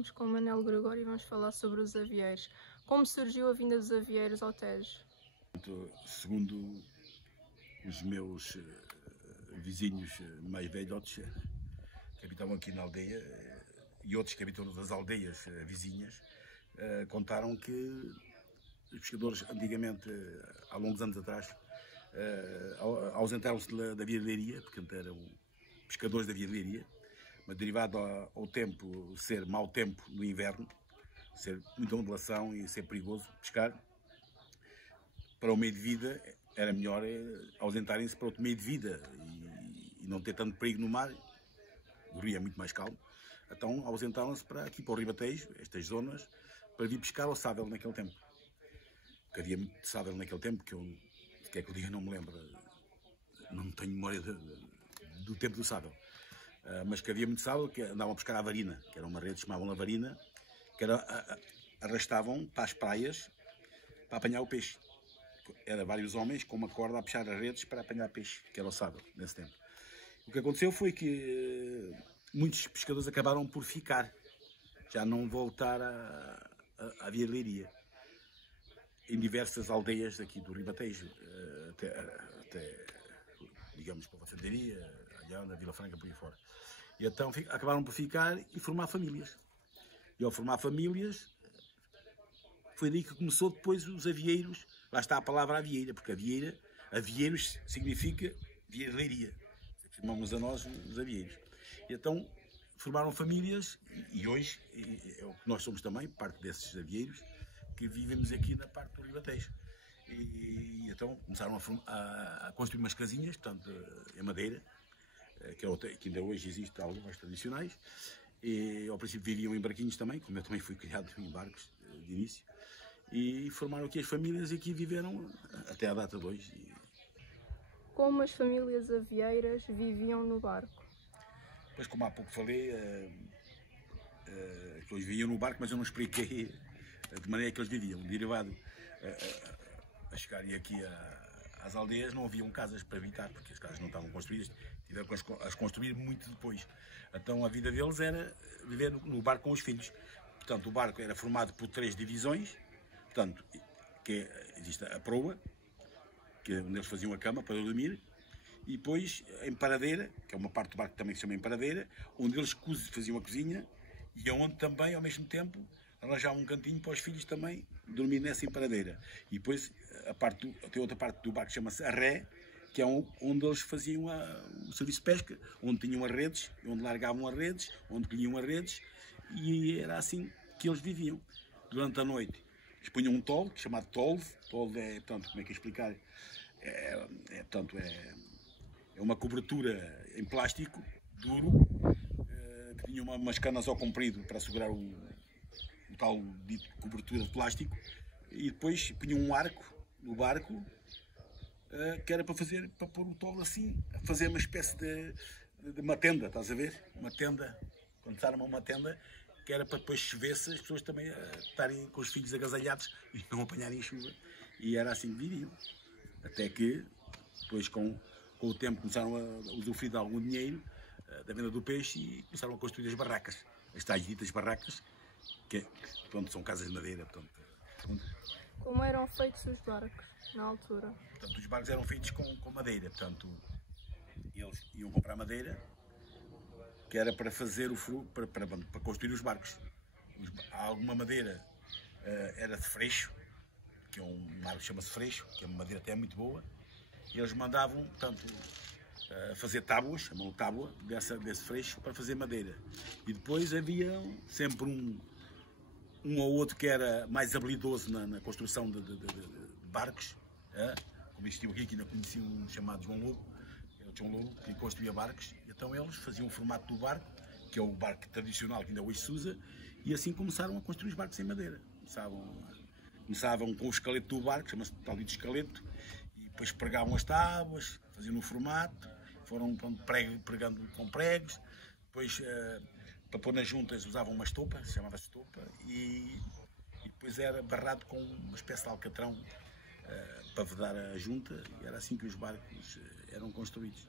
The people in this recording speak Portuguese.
estamos com o Manel Gregório e vamos falar sobre os avieiros. Como surgiu a vinda dos avieiros ao Tejo? Segundo os meus vizinhos mais velhotes que habitavam aqui na aldeia e outros que habitam nas aldeias vizinhas, contaram que os pescadores antigamente, há longos anos atrás, ausentaram-se da vilarearia, porque eram pescadores da vilarearia, mas derivado ao tempo ser mau tempo no inverno, ser muita ondulação e ser perigoso pescar, para o meio de vida era melhor ausentarem-se para outro meio de vida e não ter tanto perigo no mar. O rio é muito mais calmo. Então ausentaram-se para aqui, para o Ribatejo, estas zonas, para vir pescar ao sábel naquele tempo. Porque havia muito sábel naquele tempo, que eu, se quer que eu diga, não me lembro, não tenho memória do tempo do sábel. Mas que havia muito sábel, que andavam a pescar à varina, que era uma rede que chamavam a varina, que arrastavam para as praias para apanhar o peixe. Era vários homens com uma corda a puxar as redes para apanhar peixe, que era o sábel, nesse tempo. O que aconteceu foi que muitos pescadores acabaram por ficar, já não voltar à vilarearia, em diversas aldeias aqui do Ribatejo, até digamos, para a Fazendaria, Alhana, Vila Franca, por aí fora. E então acabaram por ficar e formar famílias. E ao formar famílias, foi daí que começou depois os avieiros. Lá está a palavra avieira, porque avieiros significa vilarearia. Chamamos a nós os avieiros. E então formaram famílias e hoje é o que nós somos também, parte desses avieiros, que vivemos aqui na parte do Ribatejo. E então começaram a construir umas casinhas, portanto, em madeira, que ainda hoje existe algumas tradicionais. E ao princípio viviam em barquinhos também, como eu também fui criado em barcos de início. E formaram aqui as famílias e aqui viveram até à data de hoje. Como as famílias avieiras viviam no barco? Pois, como há pouco falei, que eles viviam no barco, mas eu não expliquei de maneira que eles viviam. Derivado a chegarem aqui às aldeias, não haviam casas para habitar, porque as casas não estavam construídas, tiveram que as construir muito depois. Então a vida deles era viver no barco com os filhos. Portanto, o barco era formado por 3 divisões. Portanto, existe a proa, onde eles faziam a cama para dormir, e depois a emparadeira, que é uma parte do barco que também se chama emparadeira, onde eles faziam a cozinha, e onde também, ao mesmo tempo, arranjavam um cantinho para os filhos também dormir nessa emparadeira. E depois tem outra parte do barco que chama-se a ré, que é onde eles faziam o serviço de pesca, onde tinham as redes, onde largavam as redes, onde colhiam as redes, e era assim que eles viviam. Durante a noite, eles punham um toldo, chamado toldo. Toldo é, portanto, como é que é explicar? Portanto, é uma cobertura em plástico duro, que tinha umas canas ao comprido para segurar o tal dito cobertura de plástico, e depois punham um arco no barco, que era para pôr o toldo assim, a fazer uma espécie de uma tenda, estás a ver? Uma tenda, quando se arma uma tenda, que era para depois chover-se, as pessoas também estarem com os filhos agasalhados e não apanharem chuva. E era assim que viviam. Até que, depois com o tempo, começaram a usufruir de algum dinheiro da venda do peixe e começaram a construir as barracas. As tais ditas barracas, que pronto, são casas de madeira. Portanto, Como eram feitos os barcos na altura? Portanto, os barcos eram feitos com madeira. Portanto, eles iam comprar madeira, que era para fazer para construir os barcos. Alguma madeira era de freixo, que é um árvore que chama-se freixo, que é uma madeira até muito boa, e eles mandavam, portanto, fazer tábuas, chamam tábua, desse freixo, para fazer madeira. E depois havia sempre um ou outro que era mais habilidoso na construção de barcos, como existiu aqui, que ainda conheci um chamado João Lobo, que construía barcos. Então eles faziam o formato do barco, que é o barco tradicional que ainda hoje se usa, e assim começaram a construir os barcos em madeira. Começavam com o esqueleto do barco, chama-se tal de esqueleto, e depois pregavam as tábuas, faziam o formato, foram pregando com pregos, depois para pôr nas juntas usavam uma estopa, chamava-se estopa, e depois era barrado com uma espécie de alcatrão para vedar a junta, e era assim que os barcos eram construídos.